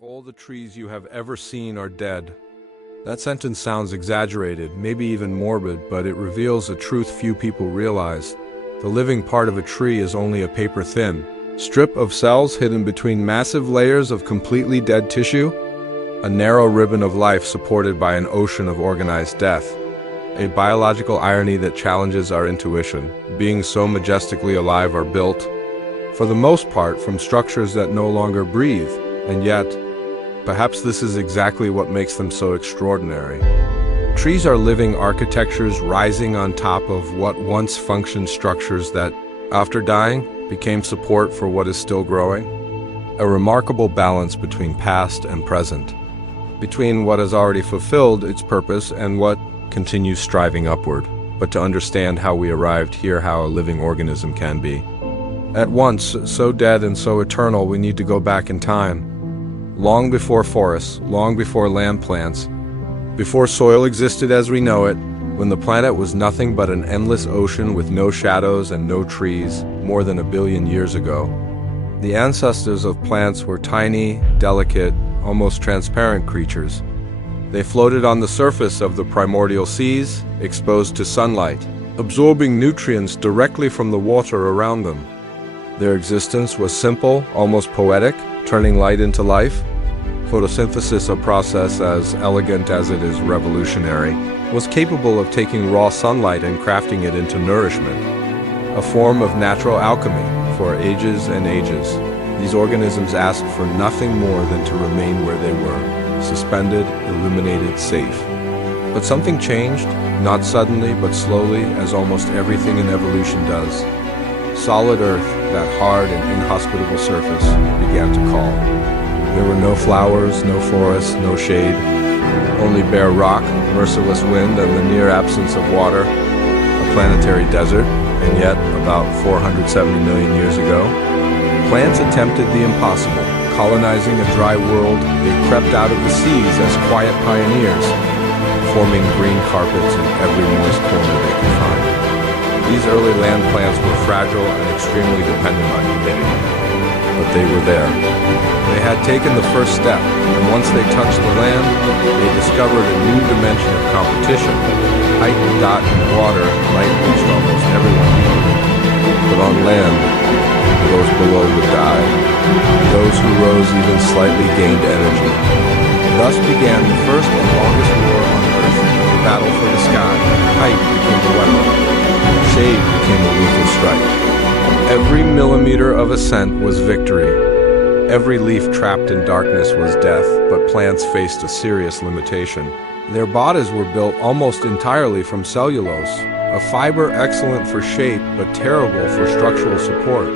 All the trees you have ever seen are dead. That sentence sounds exaggerated, maybe even morbid, but it reveals a truth few people realize. The living part of a tree is only a paper-thin strip of cells hidden between massive layers of completely dead tissue, a narrow ribbon of life supported by an ocean of organized death. A biological irony that challenges our intuition. Beings so majestically alive are built, for the most part, from structures that no longer breathe, and yet, perhaps this is exactly what makes them so extraordinary. Trees are living architectures rising on top of what once functioned structures that, after dying, became support for what is still growing. A remarkable balance between past and present, between what has already fulfilled its purpose and what continues striving upward. But to understand how we arrived here, how a living organism can be at once so dead and so eternal, we need to go back in time. Long before forests, long before land plants, before soil existed as we know it, when the planet was nothing but an endless ocean with no shadows and no trees, more than 1 billion years ago. The ancestors of plants were tiny, delicate, almost transparent creatures. They floated on the surface of the primordial seas, exposed to sunlight, absorbing nutrients directly from the water around them. Their existence was simple, almost poetic, turning light into life. Photosynthesis, a process as elegant as it is revolutionary, was capable of taking raw sunlight and crafting it into nourishment, a form of natural alchemy for ages and ages. These organisms asked for nothing more than to remain where they were, suspended, illuminated, safe. But something changed, not suddenly but slowly, as almost everything in evolution does. Solid earth, that hard and inhospitable surface, began to call. There were no flowers, no forests, no shade, only bare rock, merciless wind, and the near absence of water, a planetary desert. And yet, about 470 million years ago, plants attempted the impossible. Colonizing a dry world, they crept out of the seas as quiet pioneers, forming green carpets in every moist corner they could find. These early land plants were fragile and extremely dependent on humidity, but they were there. They had taken the first step, and once they touched the land, they discovered a new dimension of competition. Height would dot in water, light reached almost everyone equally. But on land, those below would die. Those who rose even slightly gained energy. Thus began the first and longest war on Earth, the battle for the sky. Height became the weapon. Shade became a lethal strike. Every millimeter of ascent was victory. Every leaf trapped in darkness was death, but plants faced a serious limitation. Their bodies were built almost entirely from cellulose, a fiber excellent for shape but terrible for structural support.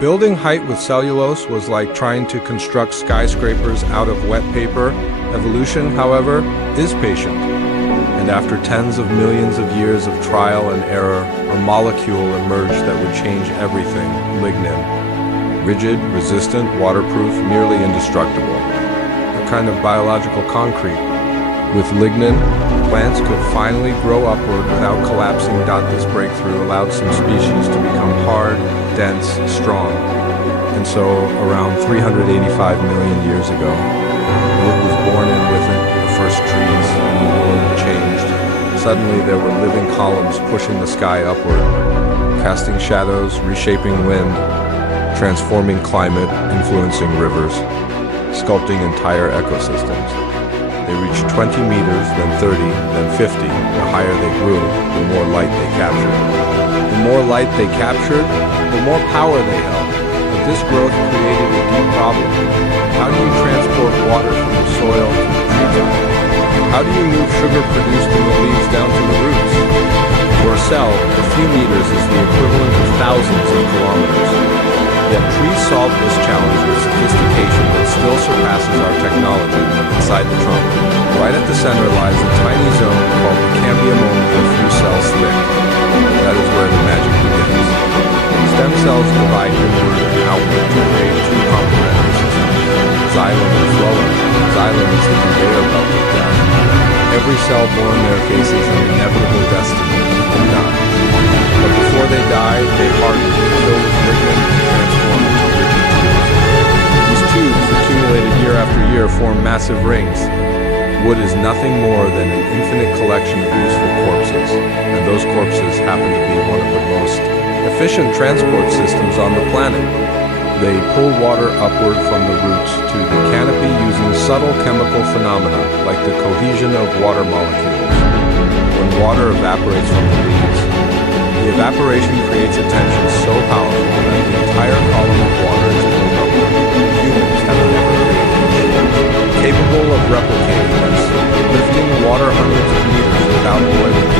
Building height with cellulose was like trying to construct skyscrapers out of wet paper. Evolution, however, is patient. And after tens of millions of years of trial and error, a molecule emerged that would change everything: lignin. Rigid, resistant, waterproof, nearly indestructible. A kind of biological concrete. With lignin, plants could finally grow upward without collapsing. This breakthrough allowed some species to become hard, dense, strong. And so, around 385 million years ago, wood was born in with it, the first trees, the world changed. Suddenly there were living columns pushing the sky upward, casting shadows, reshaping wind, transforming climate, influencing rivers, sculpting entire ecosystems. They reached 20 meters, then 30, then 50. The higher they grew, the more light they captured. The more light they captured, the more power they held. But this growth created a deep problem. How do you transport water from the soil to the treetop? How do you move sugar produced in the leaves down to the roots? For a cell, a few meters is the equivalent of thousands of kilometers. Yet trees solve this challenge with sophistication that still surpasses our technology. Inside the trunk, right at the center, lies a tiny zone called the cambium, only a few cells thick. That is where the magic begins. Stem cells divide inward and outward to create two complementary systems: xylem and phloem. Xylem is the conveyor belt of death. Every cell born there faces an inevitable destiny to die. But before they die, they harden, fill with lignin, and transform into rigid tubes. These tubes, accumulated year after sphere form massive rings. Wood is nothing more than an infinite collection of useful corpses, and those corpses happen to be one of the most efficient transport systems on the planet. They pull water upward from the roots to the canopy using subtle chemical phenomena like the cohesion of water molecules. When water evaporates from the leaves, the evaporation creates a tension so powerful that the entire column of water is pulled upward. Humans have never created a machine capable of replicating this, lifting water hundreds of meters without boiling.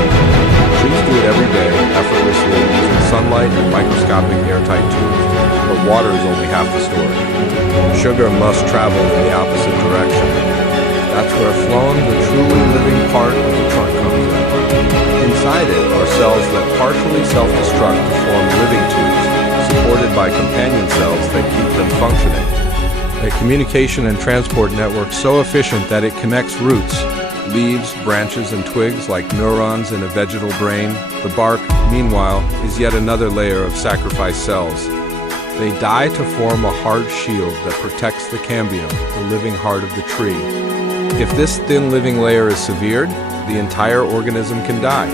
Trees do it every day, effortlessly, using sunlight and microscopic airtight tubes. But water is only half the story. Sugar must travel in the opposite direction. That's where phloem, the truly living part of the trunk, comes in. Inside it are cells that partially self-destruct to form living tubes, supported by companion cells that keep them functioning. A communication and transport network so efficient that it connects roots, leaves, branches, and twigs like neurons in a vegetal brain. The bark, meanwhile, is yet another layer of sacrifice cells. They die to form a hard shield that protects the cambium, the living heart of the tree. If this thin living layer is severed, the entire organism can die.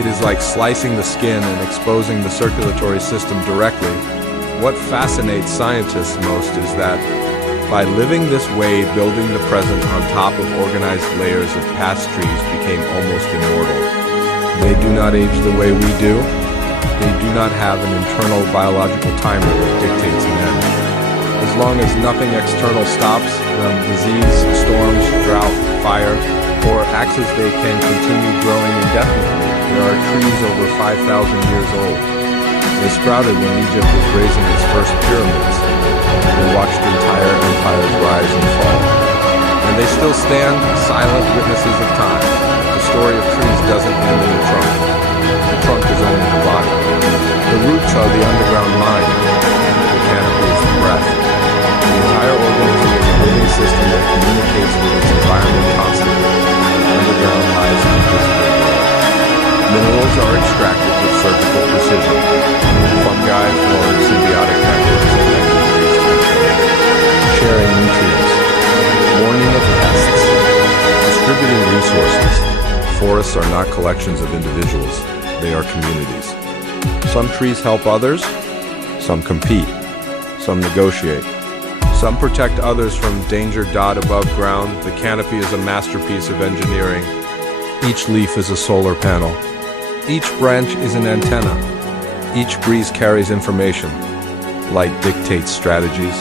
It is like slicing the skin and exposing the circulatory system directly. What fascinates scientists most is that by living this way, building the present on top of organized layers of past trees became almost immortal. They do not age the way we do. They do not have an internal biological timer that dictates an end. As long as nothing external stops them, disease, storms, drought, fire, or axes, they can continue growing indefinitely. There are trees over 5,000 years old. They sprouted when Egypt was raising its first pyramids. They watched entire empires rise and fall. And they still stand, silent witnesses of time. The story of trees doesn't end in the trunk. The trunk is only the body. The roots are the underground mind. The canopy is the breath. The entire organism is a living system that communicates with its environment constantly. Underground lies in the physical world. Minerals are extracted with surgical precision. Fungi form symbiotic networks connecting trees to each other, sharing nutrients, warning of pests, distributing resources. Forests are not collections of individuals. They are communities. Some trees help others, some compete, some negotiate. Some protect others from danger. Above ground, the canopy is a masterpiece of engineering. Each leaf is a solar panel. Each branch is an antenna. Each breeze carries information. Light dictates strategies.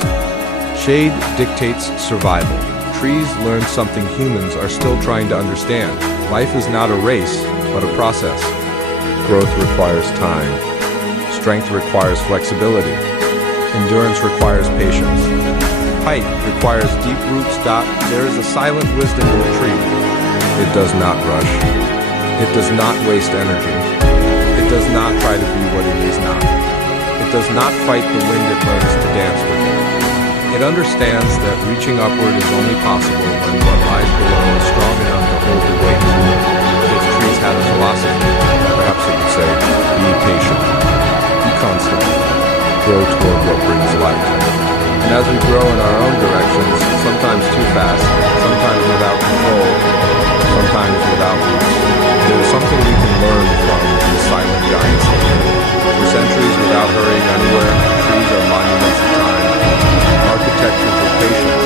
Shade dictates survival. Trees learn something humans are still trying to understand. Life is not a race, but a process. Growth requires time. Strength requires flexibility. Endurance requires patience. Height requires deep roots. There is a silent wisdom in the tree. It does not rush. It does not waste energy. It does not try to be what it is not. It does not fight the wind it learns to dance with it. It understands that reaching upward is only possible when what lies below is strong enough to hold the weight. If trees had a philosophy, perhaps it would say, be patient, be constant, grow toward what brings life. And as we grow in our own directions, sometimes too fast, sometimes without control, sometimes without roots, there is something we can learn from the silent giants. For centuries without hurrying anywhere, trees are monuments of time, architectures of patience,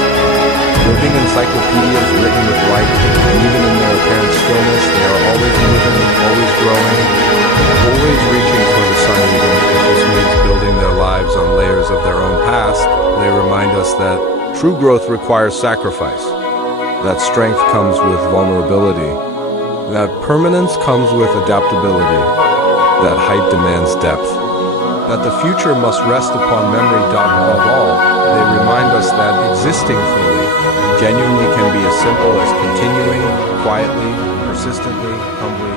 living encyclopedias written with light, and even in their apparent stillness, they are always moving, always growing, always reaching for the sun. Even if this means building their lives on layers of their own past, they remind us that true growth requires sacrifice, that strength comes with vulnerability, that permanence comes with adaptability, that height demands depth, that the future must rest upon memory. Above all, they remind us that existing fully, genuinely can be as simple as continuing, quietly, persistently, humbly,